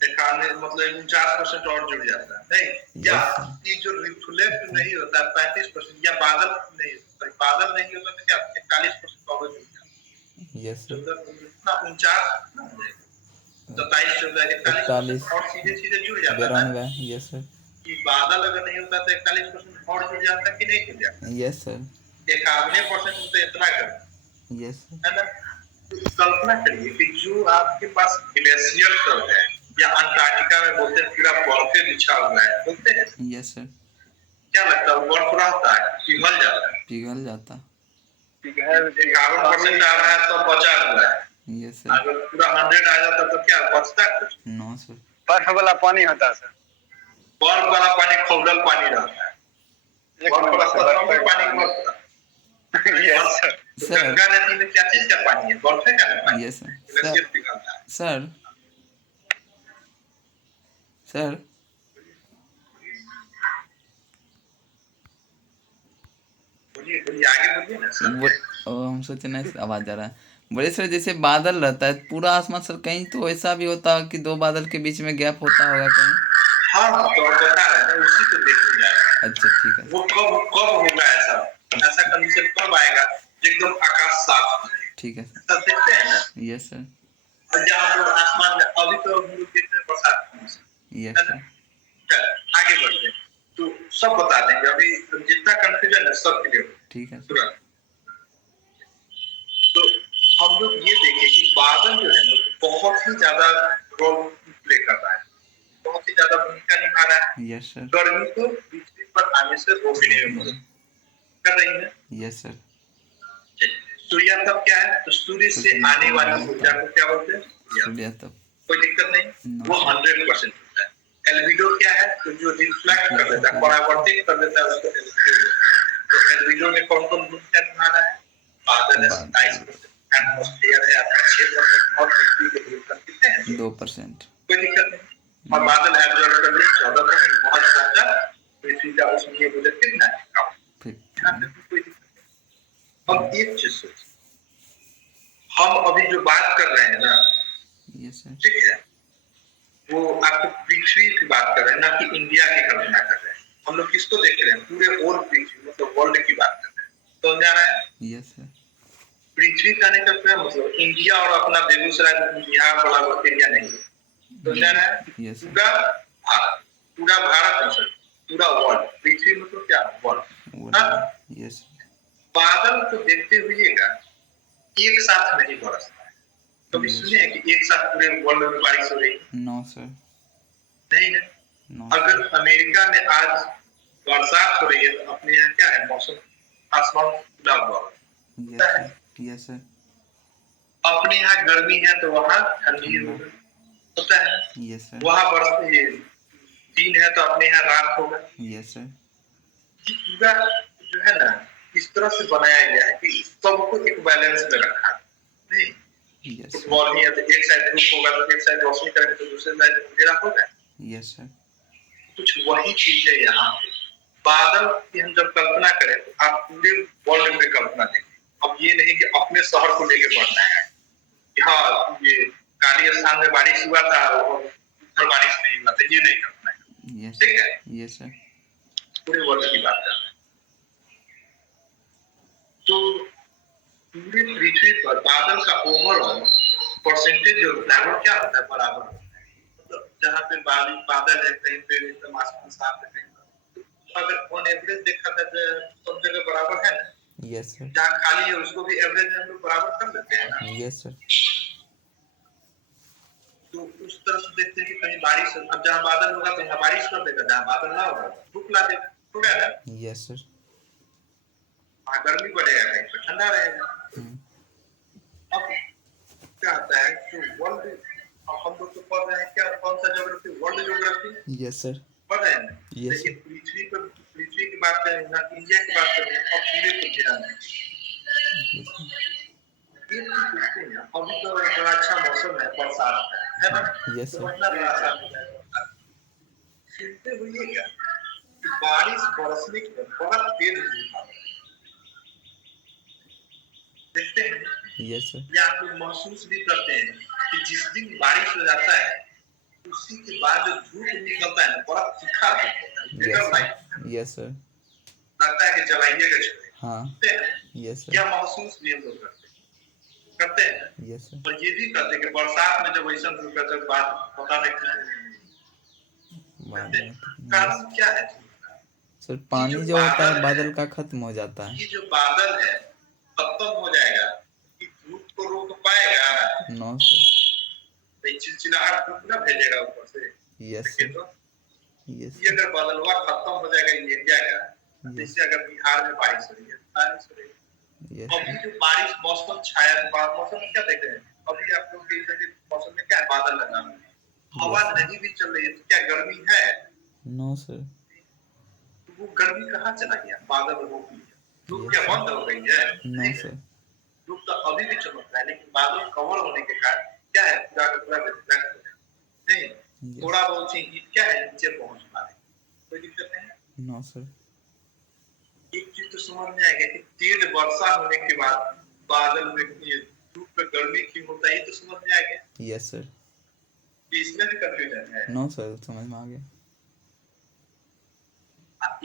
91 मतलब 49% और जुड़ जाता है। नहीं, या ये जो रिफ्लेक्ट नहीं होता 35%, या बादल नहीं, बादल नहीं होता तो क्या 41% और जुड़ जाता? Yes sir. 49, 27, 41 और सीधे सीधे जुड़ जाता है। 92। Yes sir. कि बादल अगर नहीं होता तो 41% और जुड़ जाता कि नहीं जुड़ जाता? Yes sir. 51% में तो इतना कर, यस सर। है ना? तो कल्पना करिए कि जो आपके पास ग्लेशियर सब है, या अंटार्कटिका में बोलते हैं पूरा बर्फ बिछा हुआ है, बोलते हैं। Yes sir. क्या लगता है बर्फ रहता है पिघल जाता है? पिघल जाता। 51% आ रहा है तो बचा हुआ है। Yes sir. अगर पूरा 100 आ जाता तो क्या बचता कुछ? No sir. बर्फ वाला पानी होता है सर। बर्फ वाला पानी खौलल पानी रहता है, बर्फ वाला सतह में पानी रहता है। Yes sir. सर। गंगा नदी में क्या चीज का पानी है? बर्फ का ना पानी। Yes sir. ग्लेशियर पिघलता है। सर सर बोलिए बोलिए आगे बोलिए ना सर। हम सोचे ना आवाज आ रहा है। बोले सर जैसे बादल रहता है पूरा आसमान सर, कहीं तो ऐसा भी होता है कि दो बादल के बीच में गैप होता होगा कहीं? हाँ तो आप बता रहे हैं उसी को देखने जा रहे हैं। अच्छा ठीक है। वो कब होगा ऐसा? ऐसा कंडीशन कब आएगा एकदम आकाश साफ? ठीक है सर। सब देखते हैं ना। Yes sir. और जहाँ हम लोग आसमान में अभी तो हम लोग देखते हैं बरसात का मौसम। Yes sir. चल आगे बढ़ते हैं तो सब बता देंगे। अभी जितना कंफ्यूजन है सब क्लियर। ठीक है तुरंत। तो हम लोग ये देखें कि बादल जो है ना बहुत ही ज्यादा रोल प्ले कर रहा है, बहुत ही ज्यादा भूमिका निभा रहा है। Yes sir. गर्मी को पृथ्वी पर आने से रोकने में मदद कर रही है। Yes sir. सूर्य तप क्या है? तो सूर्य से आने वाली ऊर्जा को क्या बोलते हैं? सूर्य तप। कोई दिक्कत नहीं, वो 100% होता है। एल्बिडो क्या है? तो जो रिफ्लेक्ट कर देता है, परावर्तित कर देता है उसको एल्बिडो। तो एल्बिडो में कौन कौन भूमिका निभा रहा है? बादल है 27%, एटमॉस्फेयर है आपका 6% और पृथ्वी के ध्रुव कितने हैं? 2%। कोई दिक्कत नहीं। और बादल एब्जॉर्ब कर ले 14% बहुत ज्यादा। पृथ्वी का उसमें ये वजन कितना है? कम। यहाँ पे कोई दिक्कत नहीं। अब एक चीज सोचिए, हम अभी जो बात कर रहे हैं ना, यस सर। ठीक है, वो आपको पृथ्वी की बात कर रहे हैं ना कि इंडिया की कल्पना कर रहे हैं। हम लोग किसको देख रहे हैं? पूरे होल पृथ्वी मतलब वर्ल्ड की बात कर रहे हैं। तो जा रहा है यस सर। पृथ्वी का नहीं करते मतलब इंडिया और अपना बेगूसराय बिहार वाला एरिया नहीं है। तो जा रहा है यस पूरा भारत, पूरा भारत है सर, पूरा वर्ल्ड। पृथ्वी मतलब क्या? वर्ल्ड। यस। बादल को देखते हुए का एक साथ नहीं बरसता है। कभी सुने हैं कि एक साथ पूरे वर्ल्ड में बारिश हो रही है? No sir. नहीं है। अगर अमेरिका में आज बरसात हो रही है तो अपने यहाँ क्या है? मौसम आसमान खुला हुआ है। Yes sir. अपने यहाँ गर्मी है तो वहाँ ठंडी होता है। Yes sir. वहाँ बरस दिन है तो अपने यहाँ रात होगा। Yes sir. पूरा जो है ना इस तरह से बनाया गया है कि सबको एक बैलेंस में रखा है। नहीं फुटबॉल नहीं है तो एक साइड धूप होगा तो एक साइड रोशनी करेंगे तो दूसरे साइड अंधेरा होगा। Yes sir. कुछ वही चीज है यहाँ पे। बादल की हम जब कल्पना करें तो आप पूरे वर्ल्ड में कल्पना देखें। अब ये नहीं कि अपने शहर को लेके बढ़ना है कि हाँ ये काली स्थान में बारिश हुआ था और उधर बारिश नहीं हुआ था, ये नहीं करना है। ठीक है। Yes sir. पूरे वर्ल्ड की बात कर रहे हैं। तो पूरी पृथ्वी पर बादल का ओवरऑल परसेंटेज जो होता है वो क्या होता है? बराबर होता है। मतलब जहाँ पे बादल है कहीं पे एकदम आसमान साफ है, कहीं अगर ऑन एवरेज देखा जाए तो सब जगह बराबर है ना। Yes sir. जहाँ खाली है उसको भी एवरेज में हम लोग बराबर कर लेते हैं ना। Yes sir. तो उस तरह से देखते हैं कि कहीं बारिश, अब जहाँ बादल होगा तो यहाँ बारिश कर देगा, जहाँ बादल ना होगा धूप ला देगा। हो गया ना। Yes sir. वहाँ गर्मी बढ़ेगा कहीं पे ठंडा रहेगा। अब क्या होता है कि वर्ल्ड हम लोग तो पढ़ रहे हैं क्या? कौन सा geography? World geography. Yes sir. पढ़ रहे हैं। लेकिन पृथ्वी की बात करें ना, इंडिया की बात करें और पूरे को ध्यान दें। ये पूछते हैं अभी तो बड़ा अच्छा मौसम है बरसात का, है ना? यस तो सर। अपना बरसात है। सुनते हुए क्या कि बारिश बरसने के बाद बड़ा तेज धूप आता है। देखते हैं। Yes sir. या आप लोग महसूस भी करते हैं कि जिस दिन बारिश हो जाता है उसी के बाद जो धूप निकलता है ना बड़ा तीखा धूप होता है। Yes sir. लगता है कि जलाइएगा छोड़े। हाँ। Yes sir. क्या महसूस भी हम लोग करते हैं। Yes sir. और ये भी करते हैं कि बरसात में जब ऐसा धूप रहता है बात पता नहीं कारण क्या है सर? पानी जो होता है बादल का खत्म हो जाता है। ये जो बादल है खत्म हो जाएगा कि धूप को रोक पाएगा? No sir. तो ये चिलचिलाहट धूप ना भेजेगा ऊपर से। यस देखिए सर, तो यस ये अगर बादलवा खत्म हो जाएगा ये एरिया का, यस जैसे अगर बिहार में बारिश हो रही है, बारिश हो रही है। यस अभी जो बारिश मौसम छाया, मौसम में क्या देख रहे हैं? अभी आप लोग के इधर के मौसम में क्या है? बादल लगा हुआ है, हवा यस नहीं भी चल रही है, तो क्या गर्मी है? नो सर, तो वो गर्मी कहाँ चला गया? बादल हो गई है, धूप यस क्या सर, बंद हो गई है? नो नहीं है, सर, धूप तो अभी भी चमक रहा है, लेकिन बादल कवर होने के कारण क्या है, पूरा का पूरा रिफ्लेक्ट हो गया। नहीं, यस थोड़ा बहुत ही क्या है, नीचे पहुंच पा रहे, कोई दिक्कत नहीं है। नो सर, एक चीज तो समझ में आएगा कि तेज वर्षा होने के बाद बादल में ये धूप में गर्मी क्यों होता है, ये तो समझ में आ गया। यस सर, कि इसमें भी कंफ्यूजन है। नो सर, समझ में आ गया।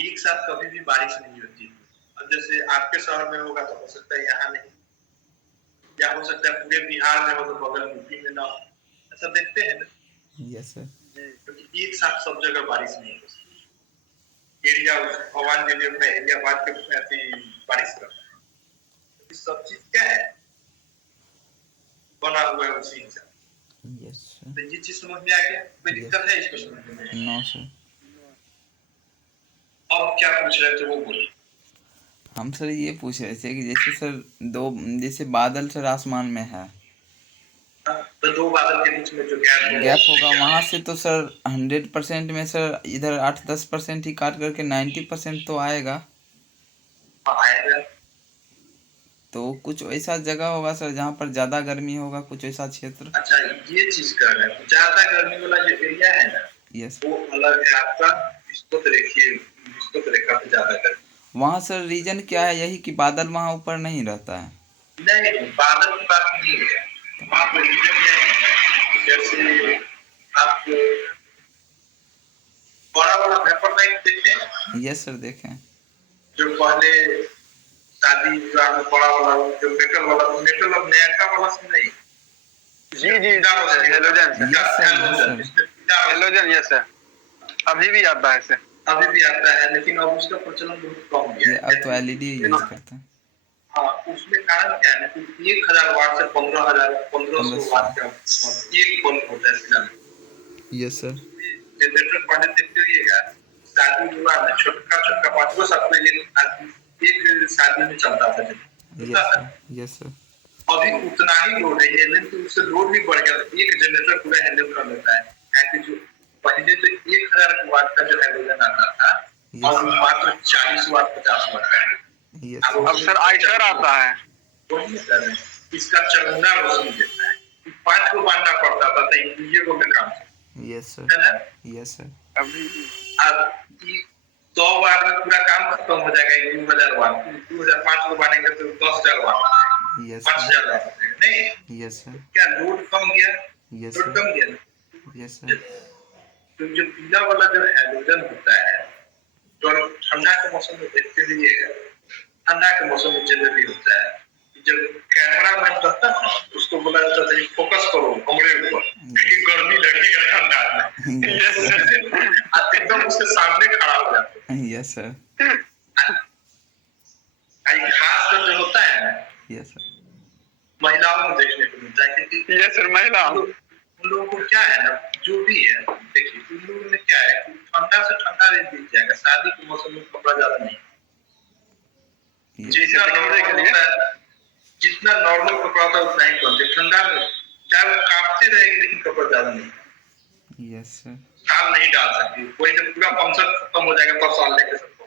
एक साथ कभी भी बारिश नहीं होती। अब जैसे आपके शहर में होगा तो हो सकता है यहाँ नहीं, या हो सकता है पूरे बिहार में हो तो बगल यूपी में ना हो, ऐसा देखते हैं ना। यस सर, क्योंकि एक साथ सब जगह बारिश नहीं हो सकती। एरिया भगवान ने जो अपना एरिया बांट के ऐसी बारिश करता है, तो सब चीज क्या है, बना हुआ है उसी हिसाब। यस सर, तो ये चीज समझ में आ गया, कोई दिक्कत है इसको समझने में? No sir. अब क्या पूछ रहे थे वो बोलिए। हम सर ये पूछ रहे थे कि जैसे सर दो, जैसे बादल सर आसमान में है, तो दो बादल के बीच में जो गैप होगा वहां से तो सर 100% में सर इधर 8-10% ही काट करके 90% तो आएगा। आएगा। तो कुछ ऐसा जगह होगा सर जहाँ पर ज्यादा गर्मी होगा, कुछ ऐसा क्षेत्र। अच्छा, ये चीज कर रहे हैं, ज्यादा गर्मी वाला जो एरिया है ना, यस, वो अलग है आपका। इसको तो देखिए, इसको तो रेखा पे ज्यादा गर्मी। वहाँ सर रीजन क्या है, यही कि बादल वहाँ ऊपर नहीं रहता है। नहीं, बादल की बात नहीं है, वहाँ पे रीजन है। जैसे आप बड़ा बड़ा वेपर लाइट देखते हैं, यस सर, देखें। जो पहले शादी विवाह में बड़ा वाला जो मेटल अब नया वाला से नहीं। जी जी, halogen sir, yes sir, yes sir, halogen, yes sir, अभी भी आता है सर। अभी भी आता है, लेकिन अब उसका प्रचलन बहुत कम हो ये गया अब तो है। एलईडी यूज करते हैं। हाँ, उसमें कारण क्या है ना कि 1000 वाट से 1500 वाट का एक बल्ब होता है फिलहाल। यस सर, जनरेटर पहले देखते होइएगा, शादी विवाह में छोटका छोटका 5 सात में एक शादी में चलता था यस सर, यस सर, अभी उतना ही लोड है, लेकिन तो उससे लोड भी बढ़ गया, एक जनरेटर पूरा हैंडल कर लेता है। ऐसे जो पहले तो 1000 वाट का जो हैंडल आता था, और मात्र 40 वाट 50 वाट का है। यस अब सर आइसर आता है। वही सर, इसका चरमुना रोशनी देता है। 5 को बांधना पड़ता था, तो ये को में काम यस है सर, ना। यस सर, अभी अब 100 वाट में पूरा काम खत्म हो जाएगा। 2000 वाट 2005 को बांधेंगे तो 10,000 वाट, यस 5,000 वाट नहीं। यस सर, क्या लोड कम गया? यस लोड सर, कम गया। यस सर, तो जो पीला वाला जो हैलोजन होता है, जो ठंडा के मौसम में देखते रहिएगा, ठंडा के मौसम में जनरली होता है, जब कैमरा मैन रहता है उसको बोला जाता है फोकस करो कमरे ऊपर, क्योंकि गर्मी लगेगा ठंडा में। आप एकदम उसके सामने खड़ा हो जाते हैं। यस सर, खास कर जो होता है ना, यस सर, महिलाओं में देखने को मिलता है, क्योंकि यस सर, महिला उन लोगों को क्या है ना, जो भी है देखिए, उन लोगों में क्या है कि ठंडा से ठंडा रेंज बीत जाएगा। शादी के मौसम में कपड़ा ज्यादा नहीं, जितना नॉर्मल होता है, जितना नॉर्मल कपड़ा होता है उतना ही पहनते। ठंडा में चाहे वो कांपते रहेगी, लेकिन कपड़ा ज्यादा नहीं। यस सर, साल नहीं डाल सकती कोई, जब पूरा फंक्शन खत्म हो जाएगा तब साल लेके सबको।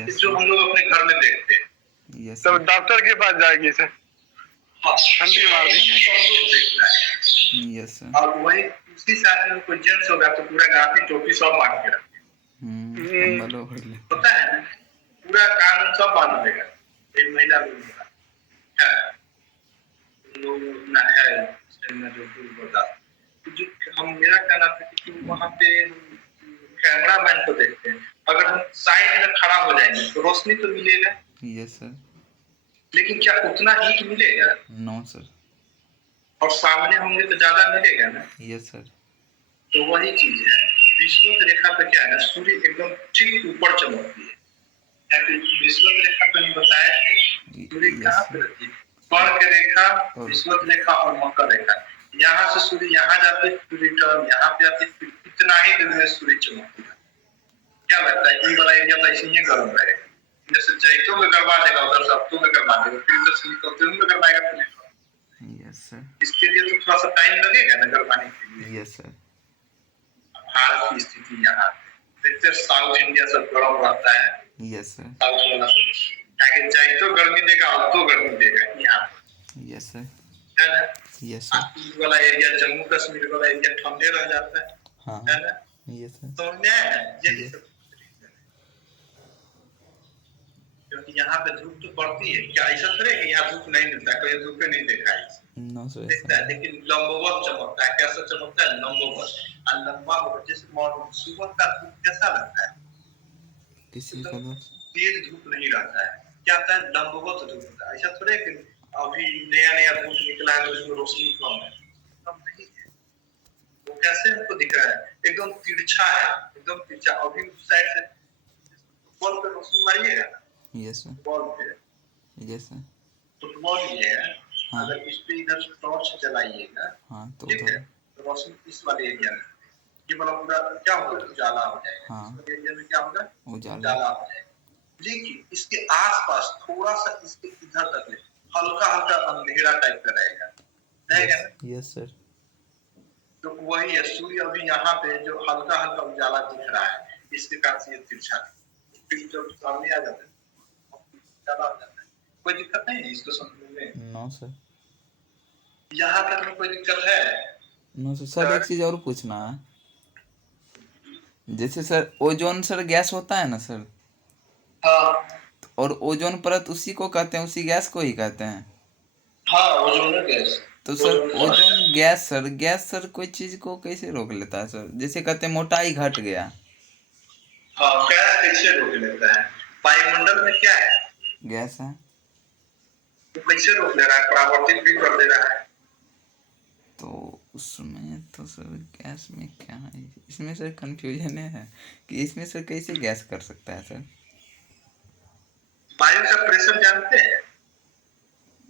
यस जो हम लोग अपने घर में देखते हैं, यस सब डॉक्टर के पास जाएगी सर, ठंडी मार दी। सब लोग देखता है। यस सर, और वही उसी साथ में कोई जेंट्स होगा तो पूरा गाती टोपी सब बांध के रखते हैं। कंबल ओढ़ ले। होता है ना, पूरा कानून सब बांध देगा। एक महिला लोग है, लोग ना है इसमें जो बता, जो हम मेरा कहना था कि वहाँ पे कैमरा मैन को देखते हैं, अगर हम साइड में खड़ा हो जाएंगे तो रोशनी तो मिलेगा, यस सर, लेकिन क्या उतना हीट मिलेगा? नो सर, और सामने होंगे तो ज्यादा मिलेगा ना। यस सर, तो वही चीज है, विषुवत रेखा पे क्या है ना, सूर्य एकदम ठीक ऊपर चमकती है। विषुवत रेखा पे हम बताए थे सूर्य कहाँ पे रहती है, स्पर्श रेखा, विषुवत रेखा और मकर रेखा, यहाँ से सूर्य यहाँ जाते फिर रिटर्न यहाँ पे आते, फिर इतना ही दूर में सूर्य चमकता है। क्या लगता है ये वाला एरिया तो ऐसे ही गर्म रहेगा? जैसे जैतों में करवा देगा, उधर से अक्टूबर में करवा देगा, फिर उधर से निकलते में करवाएगा, फिर यस सर, इसके लिए तो थोड़ा सा टाइम लगेगा ना करवाने के लिए। यस सर, भारत की स्थिति यहाँ देखते साउथ इंडिया सब गर्म रहता है, यस सर, साउथ वाला आगे जाए तो गर्मी देगा और तो गर्मी देगा यहाँ पे, यस सर, है ना। यस सर, ईस्ट वाला एरिया, जम्मू कश्मीर वाला एरिया ठंडे रह जाता है, हाँ, है ना। यस सर, समझ में आया ना? यही सब क्योंकि यहाँ पे धूप तो पड़ती है, क्या ऐसा थोड़ा है कि यहाँ धूप नहीं मिलता, कहीं धूप नहीं देखा है, नो सर, देखता है, लेकिन लंबवत चमकता है। कैसा चमकता है? लंबवत, और लंबा होगा। जैसे मॉर्निंग सुबह का धूप कैसा लगता है? किसी का दोस्त, तेज धूप नहीं रहता है, क्या होता है? लंबवत धूप होता है। ऐसा थोड़ा है कि अभी नया नया धूप निकला है तो उसमें रोशनी कम है, कम नहीं है। वो कैसे हमको दिख रहा है? एकदम तिरछा है, एकदम तिरछा। अभी उस साइड से बॉल पे रोशनी मारिएगा ना, यस सर, बॉल पे यस सर, फुटबॉल ये है, हाँ, अगर इस पे इधर से टॉर्च जलाइएगा, हाँ, तो ठीक है, उधर, तो रोशनी इस वाले एरिया में, ये वाला पूरा क्या होगा? उजाला हो जाएगा। हाँ, इस वाले एरिया में क्या होगा? उजाला, उजाला हो जाएगा। लेकिन इसके आसपास थोड़ा सा इसके इधर तक हल्का हल्का अंधेरा टाइप का रहेगा, रहेगा ना। यस सर, तो वही है, सूर्य अभी यहाँ पे जो हल्का हल्का उजाला दिख रहा है, इसके कारण से ये तिरछा है। फिर जब सामने आ जाता है उजाला हो जाता है। कोई दिक्कत नहीं है इसको समझने में? नो सर, यहाँ तक में कोई दिक्कत है? No sir. सर एक चीज और पूछना है, जैसे सर ओजोन सर गैस होता है ना सर, हाँ और ओजोन परत उसी को कहते हैं, उसी गैस को ही कहते हैं। हाँ, ओजोन गैस। तो सर ओजोन गैस सर कोई चीज को कैसे रोक लेता है सर? जैसे कहते हैं मोटाई घट गया, हाँ, गैस कैसे रोक लेता है? वायुमंडल में क्या है? गैस है, तो कैसे रोक ले रहा है? परावर्तित भी कर दे रहा है। तो उसमें तो सर गैस में क्या है, इसमें सर कंफ्यूजन है कि इसमें सर कैसे गैस कर सकता है सर? वायु का प्रेशर जानते हैं?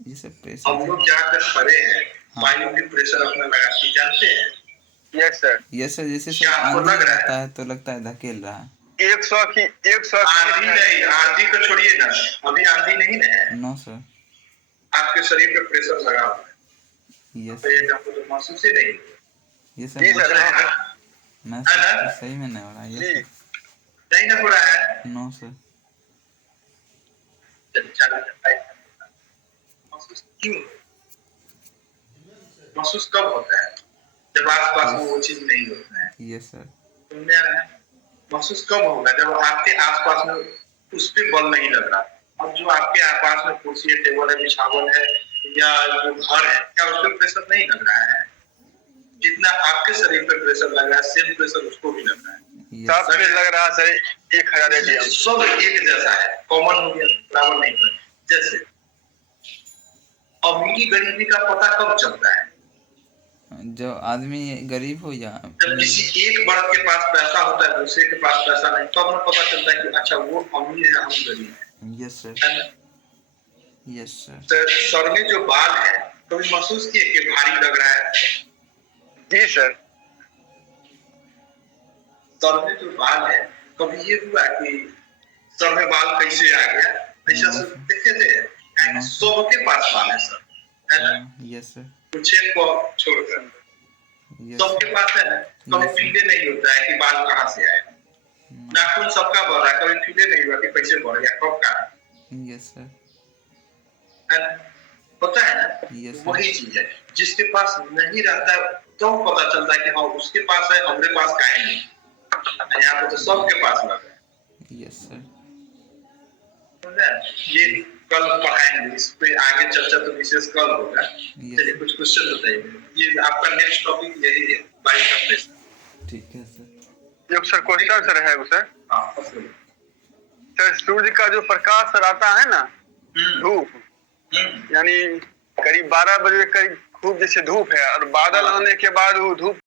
ये सब हम प्रेशर, लोग जहाँ तक पढ़े हैं, वायु भी प्रेशर अपना लगाती, जानते हैं? Yes sir. ये सर जैसे सर क्या आपको आंधी लग रहा है? आता है तो लगता है धकेल रहा है। 100 की आंधी नहीं, आंधी को छोड़िए ना, अभी आंधी नहीं है। नो सर, आपके शरीर पे प्रेशर लगा हुआ है, यस तो ये आपको तो महसूस ही नहीं। ये जी सर सर, मैं है ना? सही में नहीं हो रहा जी। ये नहीं ना हो रहा है? नो सर, महसूस क्यों? महसूस कब होता है? जब आसपास में वो चीज नहीं होता है। यस सर, समझ आ रहा है? महसूस कब होगा? जब आपके आसपास में उस पे बल नहीं लग रहा। अब जो आपके आसपास में कुर्सी है, टेबल है, बिछावन है, या जो घर है, क्या उस पर प्रेशर नहीं लग रहा है? जितना आपके शरीर पे प्रेशर लग रहा है, सेम प्रेशर उसको भी लग रहा है। सब पे लग रहा सर 1000 रेडियन। सब एक जैसा है, कॉमन हो गया, बराबर नहीं है। जैसे अमीरी गरीबी का पता कब चलता है? जो आदमी गरीब हो या जब किसी एक वर्ग के पास पैसा होता है, दूसरे के पास पैसा नहीं, तब हमें पता चलता है कि अच्छा वो अमीर है, हम गरीब हैं। यस सर, है ना? यस सर, तो सर में जो बाल है, कभी महसूस किए कि भारी लग रहा है? जी सर। सर में जो बाल है, कभी ये हुआ कि सर में बाल कैसे आ गया? ऐसा सब देखे थे? सबके पास बाल है सर, है ना? यस सर, कुछ एक को छोड़कर यस सबके पास है ना। कभी फीले नहीं होता है कि बाल कहाँ से आए। नाखून सबका बढ़ रहा है, कभी फीले नहीं हुआ कि कैसे बढ़ गया, कब का, यस सर, है ना? पता है ना? Yes, sir. वही चीज है, जिसके पास नहीं रहता है तो पता चलता है कि हाँ उसके पास है, हमारे पास का है नहीं। यहाँ पे तो सबके पास लग रहा है। यस सर, समझे? ये कल पढ़ाएंगे, इस पे आगे चर्चा तो विशेष कल होगा। Yes. चलिए कुछ क्वेश्चन बताइए। ये आपका नेक्स्ट टॉपिक यही है, वायु का प्रेशर। ठीक है सर, जो सर क्वेश्चन सर है वो सर, हाँ, पसंद। सर सूर्य का जो प्रकाश सर आता है ना, धूप, यानी करीब 12 बजे करीब खूब जैसे धूप है, और बादल आने के बाद वो धूप